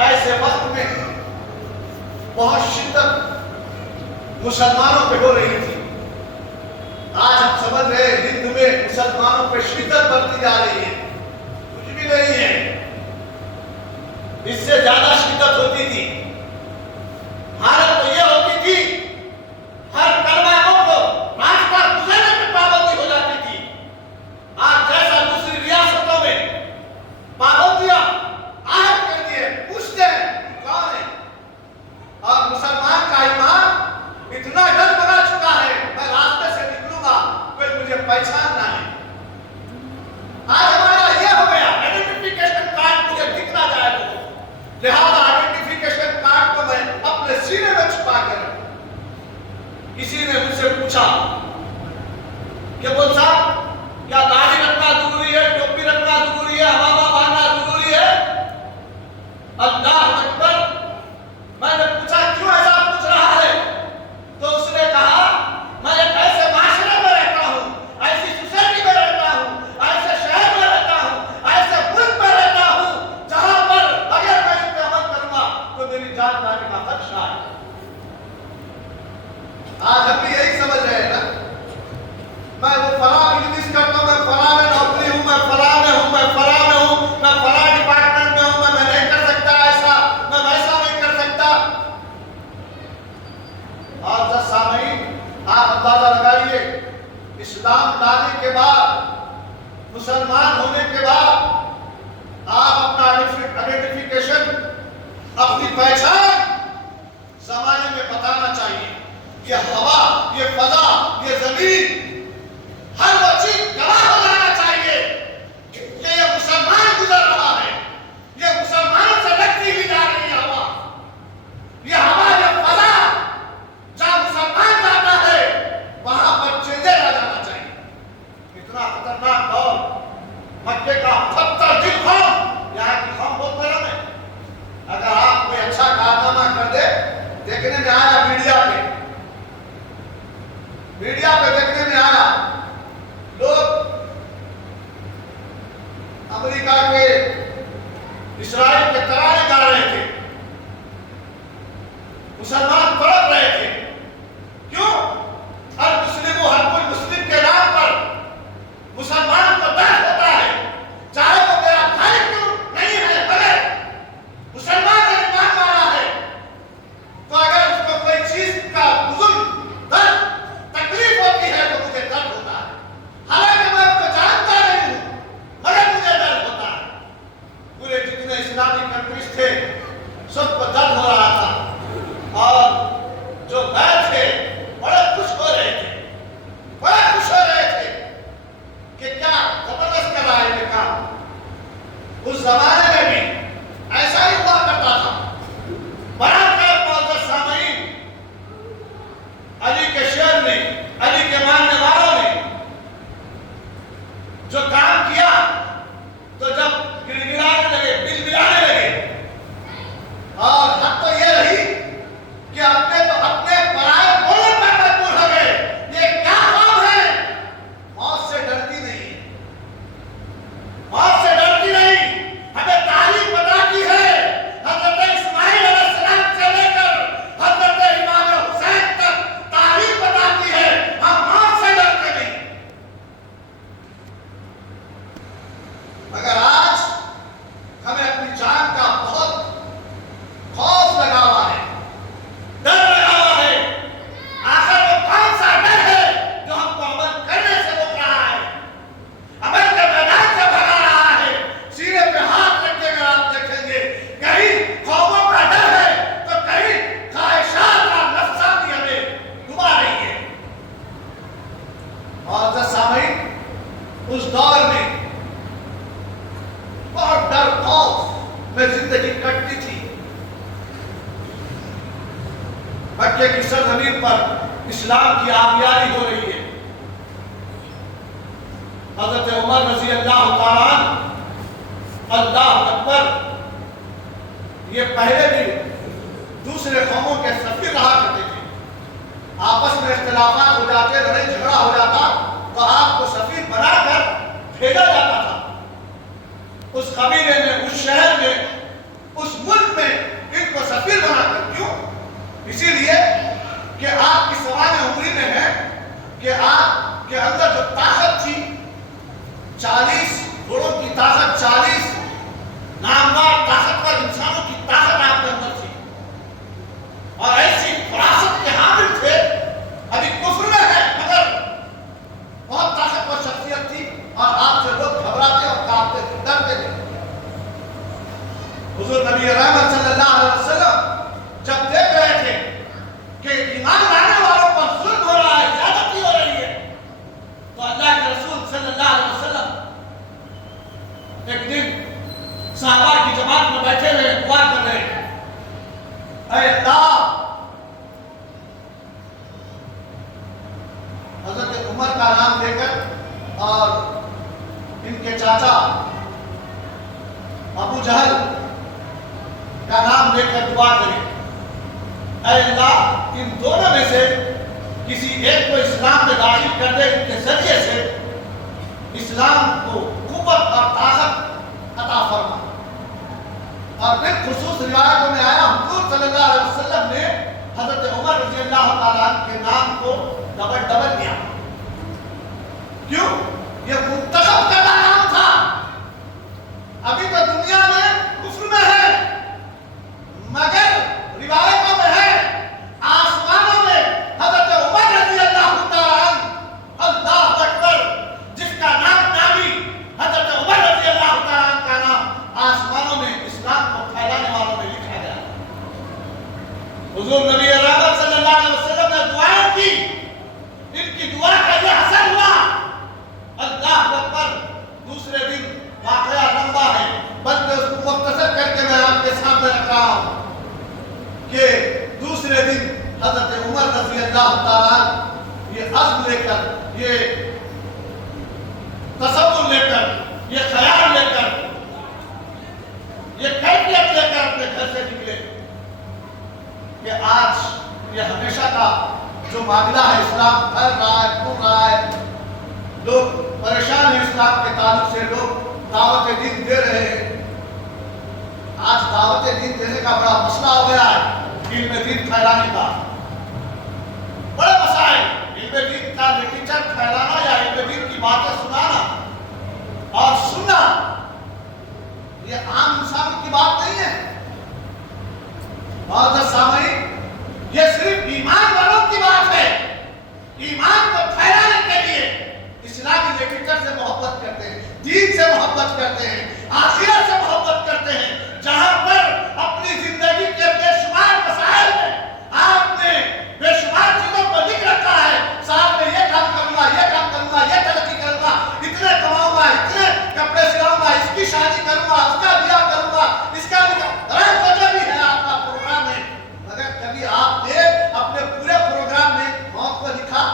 ایسے وقت میں بہت شدت مسلمانوں پہ ہو رہی تھی. آج ہم سمجھ رہے ہیں ہند میں مسلمانوں پہ شدت بڑھتی جا رہی ہے. کچھ بھی نہیں ہے، اس سے زیادہ شدت ہوتی تھی. حالت تو یہ ہوتی تھی ہر کلمہ کو راستہ گزرنے پہ پابندی ہو جاتی تھی. آج جیسا دوسری ریاستوں میں پابندیاں عائد کر دیے، پوچھتے ہیں کون ہے، اور مسلمان کا ایمان اتنا ڈگمگا چکا ہے میں راستے سے نکلوں گا کوئی مجھے پہچان نہ لے. آج ہمارا یہ ہو گیا آئیڈینٹیفیکیشن کارڈ مجھے دکھنا جائے تو لہذا آئیڈینٹیفیکیشن کارڈ کو میں اپنے سینے میں چھپا کر رکھوں. کسی نے مجھ سے پوچھا کہ بول صاحب کیا داڑھی رکھنا ضروری ہے، ٹوپی رکھنا ضروری ہے، امامہ باندھنا ضروری ہے؟ اللہ اکبر. میں نے پوچھا کیوں ایسا پوچھ رہا ہے؟ تو اس نے کہا میں ایک ایسے معاشرے میں رہتا ہوں، ایسی سوسائٹی میں رہتا ہوں، ایسے شہر میں رہتا ہوں، ایسے ملک میں رہتا ہوں جہاں پر اگر میں اس پہ عمل کروں گا تو میری جان جانے کا خدشہ ہے. آج ہم بھی یہی سمجھ رہے ہیں نا، میں وہ فلاں بزنس کرتا ہوں، میں فلاں میں نوکری ہوں، میں فلاں میں ہوں، میں فلاں میں ہوں، میں فلاں ڈپارٹمنٹ میں ہوں، میں نہیں کر سکتا ایسا، میں ویسا نہیں کر سکتا. اور جب سامعین آپ اندازہ لگائیے اسلام لانے کے بعد، مسلمان ہونے کے بعد آپ اپنا آئیڈینٹیفیکیشن، اپنی پہچان زمانے میں بتانا چاہیے. یہ ہوا، یہ فضا، یہ زمین، ہر وہ چیز گواہ ہو جانا چاہیے کہ یہ مسلمان گزر رہا ہے، یہ مسلمانوں سے لگتی ہوئی جا رہی ہے ہوا. یہ ہوا، یہ فضا جہاں مسلمان جاتا ہے وہاں پر چینجر آ جانا چاہیے. اتنا خطرناک دور، مکے کا پتھر دل قوم، یہاں کی قوم بہت گرم ہے. اگر آپ کوئی اچھا کارنامہ کر دے، دیکھنے میں آیا میڈیا پہ دیکھنے میں آیا لوگ امریکہ کے، اسرائیل کے ترانے گا رہے تھے، مسلمان تڑپ رہے تھے. کیوں؟ ہر مسلم کے نام پر مسلمان کو درد ہوتا ہے، چاہے وہ میرا بھائی کیوں نہیں ہے، مگر مسلمان نے ایمان مانا ہے تو اگر اس کو کوئی چیز کا بزرگ درد تکلیف ہوتی ہے تو مجھے درد ہوتا ہے. حالانکہ میں اس کو جانتا نہیں ہوں مگر مجھے درد ہوتا ہے. پورے جتنے اسلامی کنٹریز تھے سب کو درد ہو رہا تھا، اور جو غیر تھے بڑے خوش ہو رہے تھے کہ کیا زبردست کر رہا ہے یہ کام. اس زمانے میں بھی ایسا ہی ہوا کرتا تھا. برابر معزز سامعین، علی کے شعر نے، علی کے ماننے والوں نے جو کام کیا تو جب گڑگڑانے لگے، بلبلانے لگے، اور حد تو یہ رہی کہ اپنے پرائے بولنے پر مجبور ہو گئے. یہ کیا قوم ہے؟ موت سے ڈرتی نہیں، موت سے ڈرتی نہیں. ہمیں تاریخ بتاتی ہے حضرت اسماعیل علیہ السلام سے لے کر حضرت امام حسین تک تاریخ بتاتی ہے ہم موت سے ڈرتے نہیں. مگر آج ہمیں اپنی جان کا بہت خوف لگا ہوا ہے، ڈر لگا ہوا ہے. آخر وہ کون سا ڈر ہے جو ہم کو عمل کرنے سے روک رہا ہے، عمل کے میدان سے بھگا رہا ہے؟ سینے پہ ہاتھ رکھ کے آپ دیکھیں گے کہیں قوموں کا ڈر ہے تو کہیں خواہشات اور نفسانی ہمیں ڈبا رہی ہے. معزز سامعین، اس دور میں بہت ڈر خوف میں زندگی کٹتی تھی. مکے کی سرزمین پر اسلام کی آبیاری ہو رہی ہے. حضرت عمر رضی اللہ تعالیٰ عنہ، اللہ اکبر، یہ پہلے بھی دوسرے قوموں کے سفیر رہا کرتے تھے. آپس میں اختلافات ہو جاتے، لڑائی جھگڑا ہو جاتا تو آپ کو سفیر بنا کر بھیجا جاتا تھا. اس قبیلے میں، اس شہر میں، اس ملک میں تصویر بنا کر. کیوں؟ اسی لیے کہ آپ کی سوانح عمری میں ہے کہ آپ کے اندر جو طاقت تھی 40 گھوڑوں کی طاقت، 40 نامدار طاقتور انسانوں کی طاقت آپ کے اندر تھی اور ایسی فراست کے حامل تھے. ابھی کفر میں ہے مگر بہت طاقتور شخصیت تھی اور آپ سے لوگ گھبراتے اور کانپتے تھے، ڈرتے تھے. حضور نبی رحمت صلی اللہ علیہ وسلم جب دیکھ رہے تھے کہ ایمان لانے والوں پر ظلم ہو رہا ہے، زیادتی ہو رہی ہے، تو اللہ کے رسول صلی اللہ علیہ وسلم ایک دن صحابہ کی جماعت میں بیٹھے ہوئے دعا کر رہے ہیں. اے اللہ، حضرت عمر کا نام لے کر اور ان کے چاچا ابو جہل کا نام لے کر دعا کریں. اے اللہ، ان دونوں میں سے کسی ایک کو اسلام میں داخل کر دے، ان کے ذریعے سے اسلام کو قوت اور طاقت عطا فرما. اور پھر خصوص روایتوں میں آیا حضور صلی اللہ علیہ وسلم نے حضرت عمر رضی اللہ تعالیٰ عنہ کے نام کو ڈبل کیا. کیوں؟ یہ منتخب کرنا نام تھا. ابھی تو دنیا میں کفر میں ہے مگر روایتوں میں ہے آسمانوں میں حضرت عمر رضی اللہ تعالیٰ عنہ، اللہ اکبر، جس کا نام نامی حضرت عمر رضی اللہ تعالیٰ عنہ کا نام آسمانوں میں اسلام کو پھیلانے والوں میں لکھا گیا. حضور نبی رحمت صلی اللہ علیہ وسلم نے دعائیں کی، ان کی دعا کا یہ اثر ہوا. اللہ اکبر. دوسرے دن واقعہ لمبا ہے بلکہ اس کو مختصر کر کے میں آپ کے سامنے رکھ رہا ہوں کہ دوسرے دن حضرت عمر رضی اللہ تعالیٰ یہ عزم لے کر، یہ تصور لے کر، یہ خیال لے کر، یہ کیفیت لے کر اپنے گھر سے نکلے کہ آج یہ ہمیشہ کا جو معاملہ ہے، اسلام پھیل رہا ہے، پھول رہا ہے، لوگ پریشان ہیں اسلام کے تعلق سے، لوگ دعوت دین دے رہے ہیں. آج دعوت دین دینے کا بڑا مسئلہ ہو گیا ہے، علم دین پھیلانے کا. بڑے مسائل، علم دین کا لٹریچر پھیلانا یا علم دین کی باتیں سنانا اور سننا، یہ عام انسان کی بات نہیں ہے. معزز سامعین، یہ صرف ایمان والوں کی بات ہے. ایمان کو پھیلانے کے لیے اسلامی لٹریچر سے محبت کرتے ہیں، دین سے محبت کرتے ہیں، آخرت سے محبت کرتے ہیں. جہاں پر اپنی زندگی کے بے شمار مسائل میں آپ نے بے شمار چیزوں کو لکھ رکھا ہے، ساتھ میں یہ کام کروں گا، یہ کام کروں گا، یہ ترقی کروں گا، اتنے کماؤں گا، اتنے کپڑے سلاؤں گا، اس کی شادی کروں گا، اس کا بیاہ کروں گا، اس کا وجہ بھی ہے آپ کا پروگرام ہے. مگر کبھی آپ نے اپنے پورے پروگرام میں موت کو لکھا؟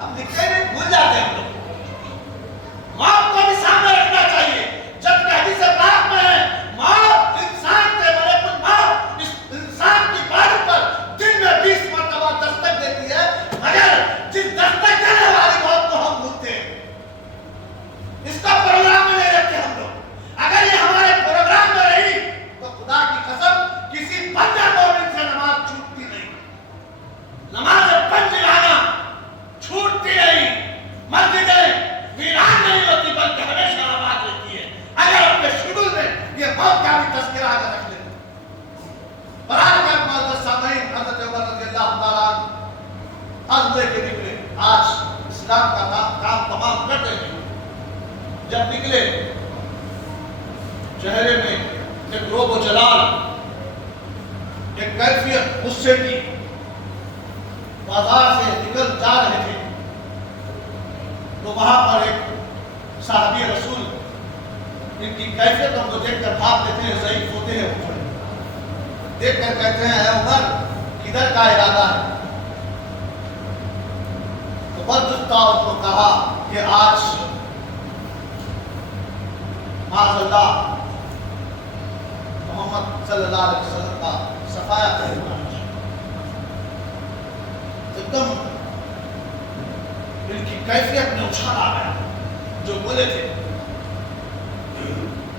ہم لکھتے نہیں، بھول جاتے ہیں. ہم لوگ موت کو بھی سامنے رکھنا چاہیے. جب کہ حدیث پاک میں ہے موت انسان کے بڑے کچھ موت اس انسان کی باڈی پر دن میں 20 مرتبہ دستک دیتی ہے، مگر جس دستک دینے والی موت کو ہم بھولتے ہیں. اس کا پروگرام میں نہیں رکھتے ہم لوگ. اگر یہ ہمارے پروگرام میں رہی تو خدا کی قسم کسی بندہ مومن سے نماز چھوٹتی نہیں. نماز پنج لانا چھوٹتی نہیں. مسجدیں ویران نہیں ہوتی بلکہ ہمیشہ آباد رہتی ہے. اگر اپنے شڈول میں یہ موت کا بھی تذکرہ آگے رکھ لیتے. برحال کیا معزز سامعین، حضرت عمر رضی اللہ تعالیٰ عنہ عزم لے کے نکلے، آج اسلام کا کام تمام کر دیں گے. جب نکلے چہرے میں ایک روب و جلال، ایک کیفیت غصے کی. بازار سے نکل جا رہے تھے تو وہاں پر ایک صحابی رسول ان کی کیفیتوں کو دیکھ کر بھاگ لیتے ہیں، ضعیف ہوتے ہیں، وہ دیکھ کر کہتے ہیں اے عمر کدھر کا ارادہ ہے؟ تو بدجتا اس کو کہا کہ آج معاذ اللہ محمد صلی اللہ علیہ وسلم کا صفایا کرنا. ایک دم ان کی کیفیت میں اچھال آ گیا. جو بولے تھے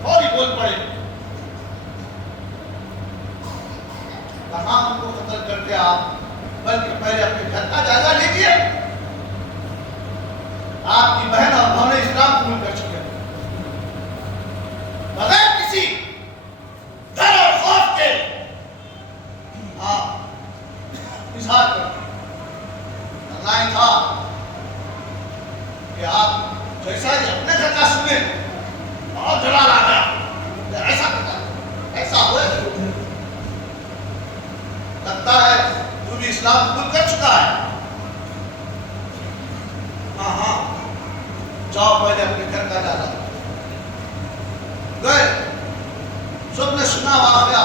فوری بول پڑے آپ بلکہ پہلے اپنے گھر کا جائزہ لیجیے. آپ کی بہن اور بہنیں اسلام قبول کر چکے ہیں بغیر کسی ڈر اور خوف کے. آپ اظہار کرتے کرنا ہی تھا کہ آپ جیسا ہی اپنے گھر کا سنیں بہت جلال آ گیا ایسا کرتا ایسا ہوئے. لگتا ہے تو بھی اسلام قبول کر چکا ہے. ہاں جاؤ پہلے اپنے گھر کا جانا. گئے سب نے سنا واقعہ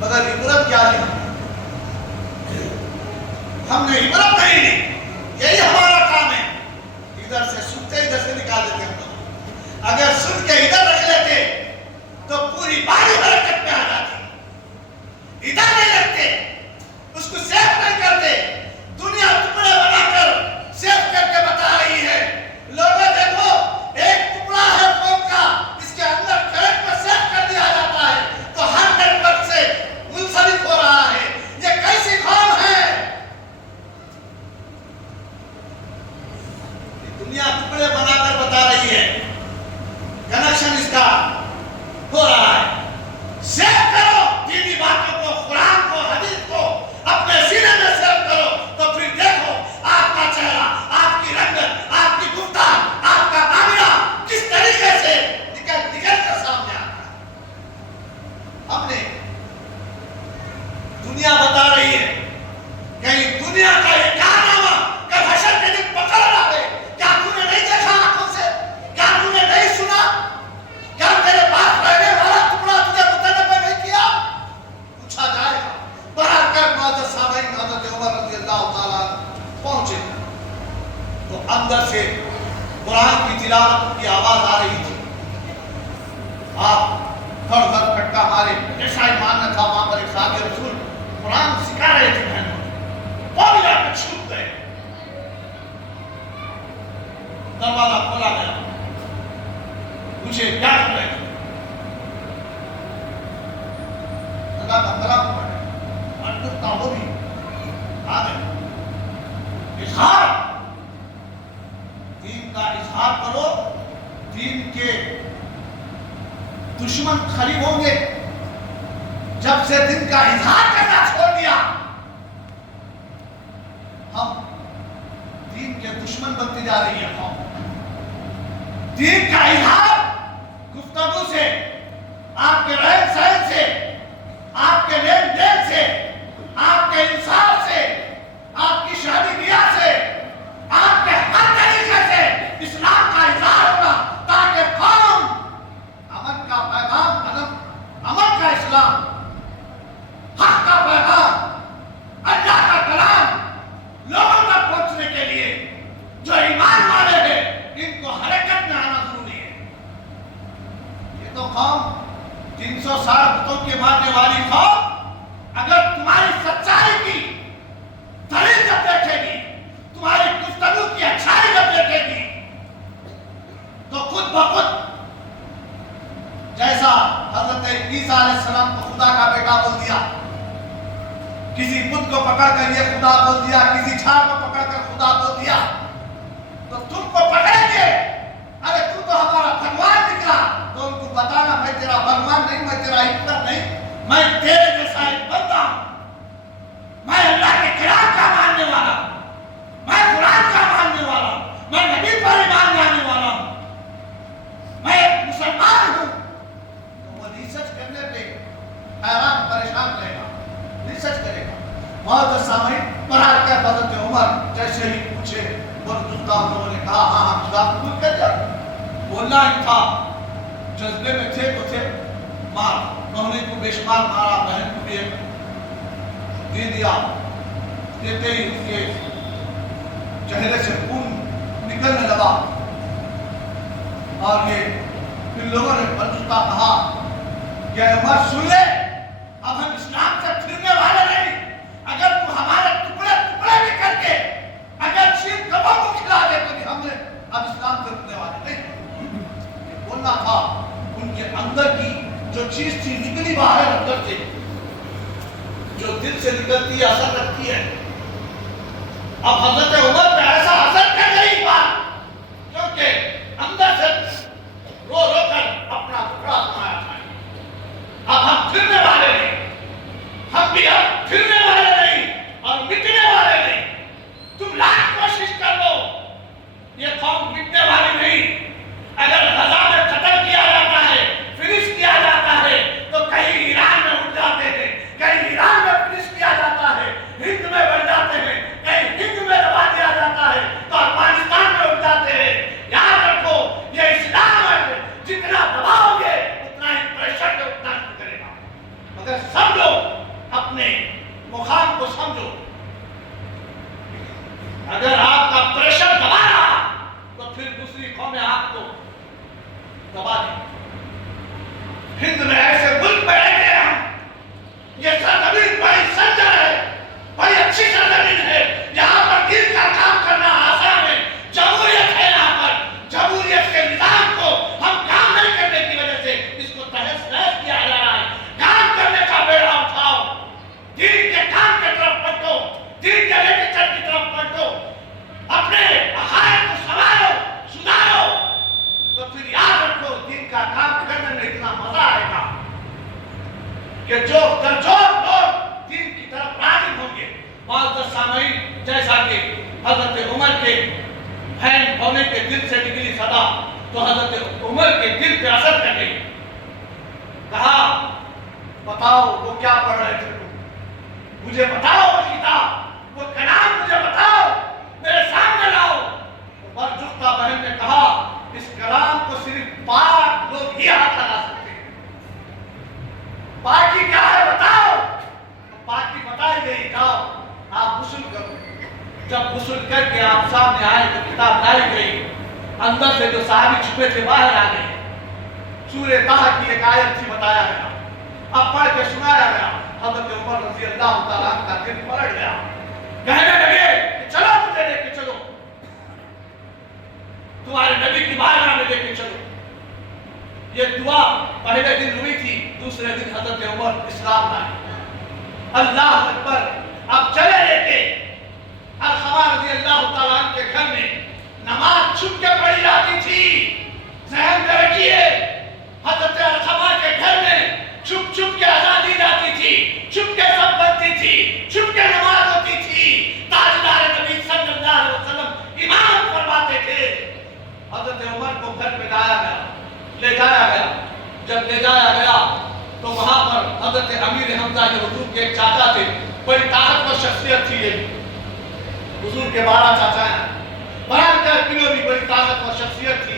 مگر عبرت کیا لی. ہم نے عبرت نہیں لی. یہی ہمارا کام ہے. ادھر سے سنتے ادھر سے نکال دیتے ہم لوگ. اگر سن کے ادھر رکھ لیتے تو پوری باری حرکت میں آ جاتی. ادھر نہیں رکھتے, اس کو سیف نہیں کرتے. دنیا ٹکڑے بنا کر سیف کر کے بتا رہی ہے لوگوں دیکھو ایک ٹکڑا ہے فون کا, اس کے اندر کرنٹ میں سیف کر دیا جاتا ہے تو ہر نیٹ ورک سے منسلک ہو رہا ہے. یہ کیسی قوم ہے؟ دنیا ٹکڑے بنا کر بتا رہی ہے کنیکشن اس کا ہو رہا ہے. سیف کرو دینی باتوں کو, قرآن کو, حدیث کو اپنے سینے میں سیف کرو تو پھر دیکھو آپ کا چہرہ, آپ کی رنگت, آپ کی گفتار, آپ کا معاملہ کس طریقے سے نکل کر سامنے آتا ہے. ہم نے دنیا بتا رہی ہے کہیں دنیا کا یہ کارنامہ کل حشر کے دن پکڑ لاوے. کیا تو نے نہیں دیکھا آنکھوں سے؟ کیا تو نے نہیں سنا؟ کیا تیرے پاس رہنے والا ٹکڑا تجھے متنبع نہیں کیا؟ پوچھا جائے گا. برا کر معزز سامعین حضرت عمر رضی اللہ تعالیٰ پہنچے تو اندر سے قرآن کی تلاوت کی آواز آ رہی تھی. آپ تھڑ تھڑ پھٹکا مارے. جیسا ایمان نہ تھا وہاں پر ایک صحابی رسول قرآن سکھا رہے تھے بہنوں. وہ بھی آ کر چھوٹ گئے. دروازہ کھولا گیا. پوچھے کیا کر رہے تھے؟ لگا تھا طرف پڑے انڈتا وہ بھی آ گئے. اظہار دین کا اظہار کرو. دین کے دشمن کھڑی ہوں گے. جب سے دین کا اظہار کرنا چھوڑ دیا ہم دین کے دشمن بنتے جا رہی ہے قوم. دین کا اظہار گفتگو سے, آپ کے رہن سہن سے, آپ کے لین دین سے, آپ کے انصاف سے, آپ کی شادی بیاہ سے, آپ کے ہر طریقے سے اسلام کا اظہار ہوگا تاکہ قوم امن کا پیغام, امن کا اسلام, حق کا پیغام, اللہ کا کلام لوگوں تک پہنچنے کے لیے جو ایمان والے ہیں ان کو حرکت میں آنا ضروری ہے. یہ تو قوم 360 بتوں کے ماننے والی قوم اگر تمہاری سچائی کی دلیل جب دیکھے گی, تمہاری گفتگو کی اچھائی جب دیکھے گی تو خود بخود جیسا حضرت عیسیٰ علیہ السلام کو خدا کا بیٹا بول دیا, کسی بت کو پکڑ کر یہ خدا بول دیا, کسی جھاڑ کو پکڑ کر خدا بول دیا, تو تم کو پکڑیں گے. ارے تو ہمارا بھگوان نکلا, تو ان کو بتانا میں تیرا بھگوان نہیں, میں تیرا ایشور نہیں, میں تیرے جیسا ایک بندہ ہوں. میں اللہ کے کلام کا ماننے والا, میں قرآن کا ماننے والا, میں نبی پر ایمان لانے والا ہوں, میں ایک مسلمان ہوں. تو وہ ریسرچ کرنے پہ حیران پریشان رہے گا, ریسرچ کرے گا. معزز سامعین, برحال کیا حضرت عمر جیسے ہی پوچھے لوگوں نے کہا ہاں ہم اسلام قبول کر جائے. بولنا ہی تھا, جذبے میں تھے تو تھے. مار بہنیں کو بے شمار مارا, بہن کو بھی ایک دے دیا. دیتے ہی اس کے چہرے سے خون نکلنے لگا اور یہ ان لوگوں نے بلوچتا کہا کہ عمر سن لے, اب ہم اسلام سے پھرنے والے نہیں. اگر تو ہمارے ٹکڑے ٹکڑے بھی کر کے اگر شیر کباب کو کھلا دے تو بھی ہم نے اب اسلام سے رکنے والے نہیں. بولنا تھا ان کے اندر کی جو چیز تھی نکلی باہر اندر سے. جو دل سے نکلتی ہے اثر رکھتی ہے. اب حضرت عمر پہ ایسا اثر کر گئی بات کیونکہ اندر سے رو رو کر اپنا ٹکڑا سنایا تھا. اب ہم پھرنے والے نہیں, ہم بھی اب پھرنے والے نہیں اور مٹنے والے نہیں. تم لاکھ کوشش کر لو, یہ قوم مٹنے والی نہیں. اگر غزہ میں قتل کیا جاتا ہے, فنش کیا جاتا ہے, تو کہیں ایران میں اٹھ جاتے ہیں, کہیں ایران میں فنش کیا جاتا ہے, ہند میں بڑھ جاتے ہیں, کہیں ہند میں دبا دیا جاتا ہے, تو افغانستان میں اٹھ جاتے ہیں. یاد رکھو یہ اسلام ہے, جتنا دباؤ گے اتنا ہی پریشر کے اتنا ہی کرے گا. مگر سمجھو, اپنے مقام کو سمجھو. اگر آپ کا پریشر دبا رہا تو پھر دوسری قومیں آپ کو دبا دیں. ہند میں ایسے ملک میں رہتے ہیں ہم, یہ سرزمین بڑی سرجر ہے, بڑی اچھی سرزمین ہے, یہاں پر دین کا کام کرنا آسان ہے. جمہوریت ہے یہاں پر, جمہوریت کے نظام کو ہم کام نہیں کرنے کی وجہ سے اس کو تہس نہس کیا جا رہا ہے. کام کرنے کا بیڑا اٹھاؤ, دین کے کام کی طرف پلٹو, دین کے لٹریچر کی طرف پلٹو, اپنے عقائد کو سنوارو, سدھارو, تو پھر یاد رکھو دین کا کام کرنے میں اتنا مزہ آئے گا کہ جو لوگ دین کی طرف راغب ہوں گے. معزز سامعین, جیسا کہ حضرت عمر کے بہن ہونے کے دل سے نکلی صدا تو حضرت عمر کے دل پہ اثر کر گئی. کہا بتاؤ وہ کیا پڑھ رہے تھے, مجھے بتاؤ وہ کتاب, وہ کلام مجھے بتاؤ, میرے سامنے لاؤ. برجختہ بہن نے کہا اس کلام کو صرف پاک لوگ ہی ہاتھ لگا سکتے ہیں. پاکی کیا ہے بتاؤ. پاکی بتائی گئی, جاؤ آپ غسل کرو. جب غسل کر کے آپ سامنے آئے تو کتاب لائی گئی. اندر سے جو صحابی چھپے تھے باہر آ گئے. سورہ طہ کی ایک آیت تھی, بتایا گیا, اب پڑھ کے سنایا گیا. حضرت عمر رضی اللہ تعالیٰ عنہ کا دل پلٹ گیا. کہنے لگے کہ چلو مجھے لے کے چلو, تمہارے نبی کی بارگاہ میں لے کے چلو. یہ دعا پہلے دن ہوئی تھی, دوسرے دن حضرت عمر اسلام لائے. اللہ اکبر. اب چلے لے کے القمہ رضی اللہ تعالیٰ عنہ کے گھر میں نماز چھپ کے پڑھی جاتی تھی. ذہن میں رکھیے, حضرت القمہ کے گھر میں چھپ چھپ کے اذان دی جاتی تھی, چھپ کے سب بنتی تھی, چھپ کے نماز ہوتی تھی. تاجدار نبی صلی اللہ علیہ وسلم امام فرماتے تھے. حضرت عمر کو گھر میں لایا گیا, لے جایا گیا. جب لے جایا گیا تو وہاں پر حضرت امیر حمزہ جو حضور کے ایک چاچا تھے, بڑی طاقتور شخصیت تھی. یہ حضور کے 12 چاچا ہیں, 12 کلو بھی بڑی طاقتور شخصیت تھی.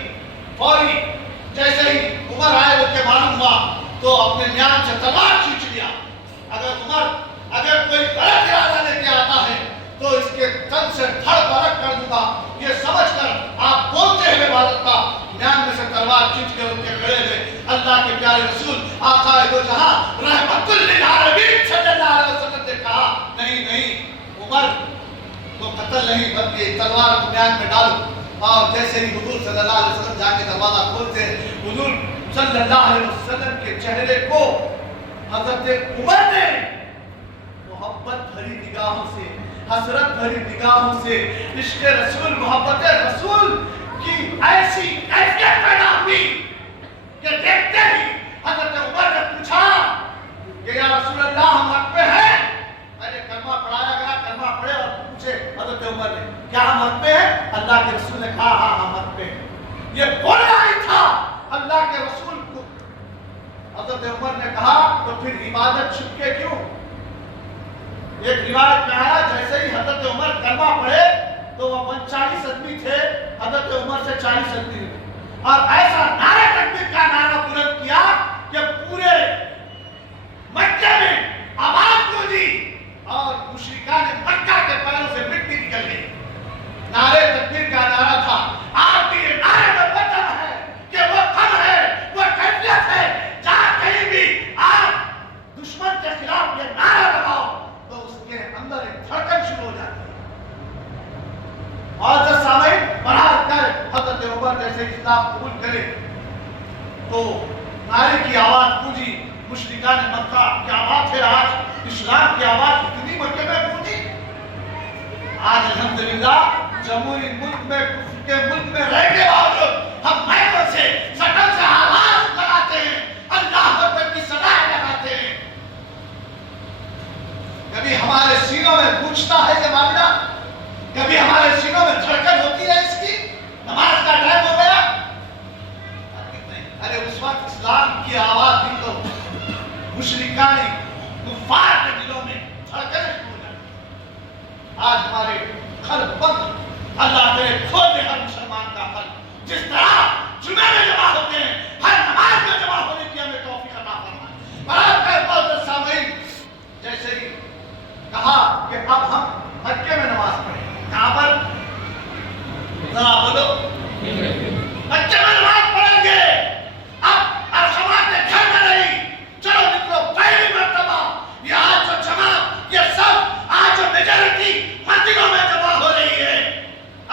فوری جیسے ہی عمر آئے وہ کہ معلوم ہوا تو اپنے میان سے تلوار کھینچ لیا. اگر کوئی غلط ارادہ لے کے آتا ہے تو اس کے تن سے دھڑ برک کر دوں گا, یہ سمجھ کر آپ بولتے ہوئے عبادت کا میان میں سے تلوار کھینچ کے ان کے کھڑے ہوئے. اللہ کے پیارے رسول آقا دو جہاں رحمت للعالمین صلی اللہ علیہ وسلم نے کہا نہیں عمر تو قتل نہیں بلکہ تلوار کو میان میں ڈالو. اور جیسے ہی حضور صلی اللہ علیہ وسلم جا کے دروازہ کھولتے ہیں, حضور صلی اللہ علیہ وسلم کے چہرے کو حضرت عمر نے محبت بھری نگاہوں سے, حسرت بھری نگاہوں سے, عشق رسول, محبت رسول کی ایسی کیفیت پیدا ہوئی کہ دیکھتے ہی حضرت عمر نے پوچھا کہ یا رسول اللہ ہم حق پہ ہیں. ارے کلمہ پڑھایا گیا, کلمہ پڑھے اور پوچھے حضرت عمر نے کیا ہم حق پہ ہیں. اللہ کے رسول نے کہا ہاں ہم حق پہ ہیں. یہ بولنا ہی تھا اللہ کے رسول کو. حضرت عمر نے کہا تو پھر عبادت چھپ کے کیوں. ایک روایت میں آیا جیسے ہی حضرت عمر کلمہ پڑھے تو وہ 40 آدمی تھے, حضرت عمر سے 40 آدمی ہوئے اور ایسا نعرہ تکبیر کا نعرہ بلند کیا کہ پورے مکہ میں آواز گونجی اور مشرکان مکہ کے پیروں سے مٹی نکل گئی. نعرہ تکبیر کا نعرہ تھا. آپ بھی یہ نعرے میں وطن ہے کہ وہ قم ہے, وہ کیفیت ہے. جہاں کہیں بھی آپ دشمن کے خلاف یہ نعرہ لگاؤ تو اس کے اندر ایک دھڑکن شروع ہو جاتی ہے. اور جب سامعین بڑھا کر حضرت عمر جیسے اسلام قبول کرے تو نعرے کی آواز گونجی, مشرکان مکہ کیا بات ہے، آج اسلام کی آواز اتنی مکے میں گونجی۔ آج الحمدللہ جمہوری ملک میں، کفر کے ملک میں رہنے والوں ہم مائکوں سے شٹل سے آواز لگاتے ہیں، اللہ اکبر کی صدائیں لگاتے ہیں۔ کبھی ہمارے سینوں میں گونجتا ہے یہ معاملہ، کبھی ہمارے سینوں میں دھڑکن ہوتی ہے اس کی، نماز کا ٹائم ہو گیا۔ ارے اس وقت اسلام کی آواز بھی تو مشرکان کفار کے دلوں میں دھڑکنیں شروع ہو جاتی۔ آج ہمارے قلب بند، اللہ کرے کھول دے ہر مسلمان کا قلب، جس طرح جمعے میں جمع ہوتے ہیں، ہر نماز میں جمع ہونے کی ہمیں توفیق عطا فرمائے۔ برابر معزز سامعین، جیسے ہی کہا کہ اب ہم مکے میں نماز پڑھیں، کہاں پر؟ ذرا بولو، مکے میں نماز پڑھیں گے۔ اب ارحمات کے گھر میں نہیں، چلو نکلو پہلی مرتبہ یہ آج جو جماعت، یہ سب آج جو میجورٹی مسجدوں میں جمع ہو رہی ہے،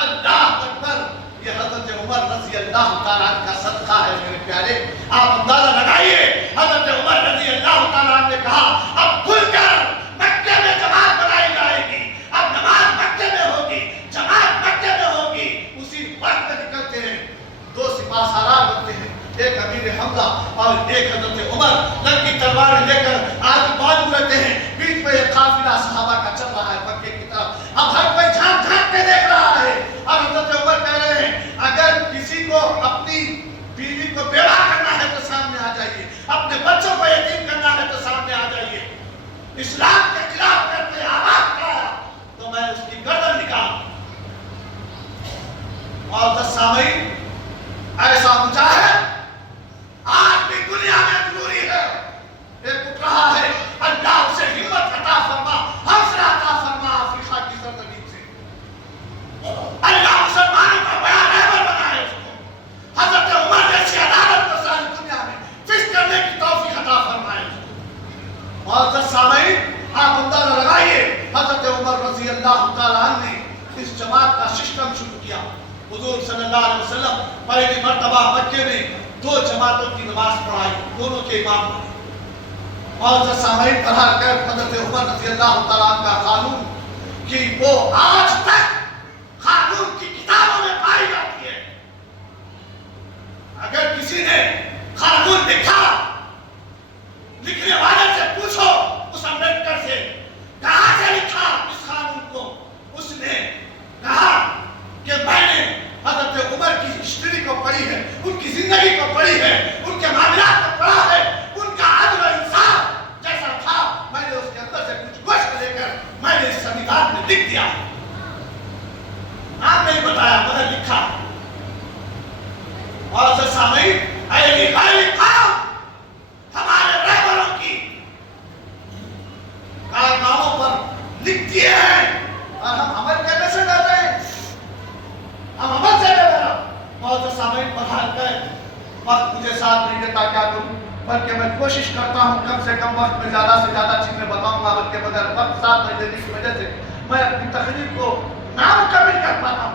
اللہ اکبر، یہ حضرت عمر رضی اللہ تعالیٰ عنہ کا صدقہ ہے میرے پیارے۔ آپ اندازہ لگائیے، حضرت عمر رضی اللہ تعالیٰ عنہ نے کہا اب کھل کر مکے میں جماعت بنائی جائے گی، اب نماز مکے میں ہوگی، جماعت مکے میں ہوگی۔ اسی وقت نکلتے ہیں، دو سپاہ سالار بنتے ہیں، ایک امیر حمزہ اور ایک حضرت عمر، لنگی تلوار لے کر آگے بازو رہتے ہیں، بیچ میں ایک قافلہ صحابہ کا چل رہا ہے مکے کی طرف۔ اب ہر کوئی جھانک جھانک کے دیکھ رہا ہے، اور حضرت عمر کہہ رہے ہیں اگر کسی کو اپنی بیوی کو بیوہ کرنا ہے تو سامنے آ جائیے، اپنے بچوں کو یتیم کرنا ہے تو سامنے آ جائیے۔ اسلام کے خلاف کرتے آواز اٹھایا تو میں اس کی گردن نکال۔ معزز سامعین، ایسا مجاہد آج بھی دنیا میں ضروری ہے۔ ایک اٹھ رہا ہے، اللہ اسے ہمت عطا فرما، حوصلہ عطا فرما افریقہ کی سرزمین سے۔ اللہ مسلمانوں کا بڑا رہبر بنائے اس کو، حضرت عمر جیسی عدالت کو ساری دنیا میں فش کرنے کی توفیق عطا فرمائے اس کو۔ معزز سامعین، آپ اندازہ لگائیے، حضرت عمر رضی اللہ تعالیٰ عنہ نے اس جماعت کا سسٹم شروع کیا۔ حضور صلی اللہ علیہ وسلم پہلی مرتبہ مکے میں دو جماعتوں کی نماز پڑھائی، دونوں کے امام بنے۔ معزز سامعین، بہرحال کر حضرت عمر رضی اللہ تعالیٰ عنہ کا قانون کہ وہ آج تک قانون کی کتابوں میں پائی جاتی ہے۔ اگر کسی نے قانون لکھا، لکھنے والے سے پوچھو، اس امبیڈکر سے، کہاں سے لکھا اس قانون کو؟ اس نے کہا کہ میں نے حضرت عمر کی ہسٹری کو پڑھی ہے، ان کی زندگی کو پڑھی ہے، ان کے معاملات کو پڑھا ہے، ان کا عدل و انصاف جیسا تھا، میں نے اس کے اندر سے کچھ گوشت لے کر میں نے اس سنویدھان میں لکھ دیا۔ آپ نہیں بتایا، میں نے لکھا۔ اور سامعین، ایلی غیری قوم ہمارے رہبروں کی کارناموں پر لکھ دیے ہیں، اور ہم عمل کرنے سے ڈر رہے ہیں، ہم عمل سے ڈر رہے ہیں۔ معزز سامعین، بہرحال کر وقت مجھے ساتھ نہیں دیتا، کیا کروں، بلکہ میں کوشش کرتا ہوں کم سے کم وقت میں زیادہ سے زیادہ چیزیں بتاؤں گا، بلکہ مگر وقت ساتھ نہیں دینے کی وجہ سے میں اپنی تقریر کو نامکمل کر پاتا ہوں۔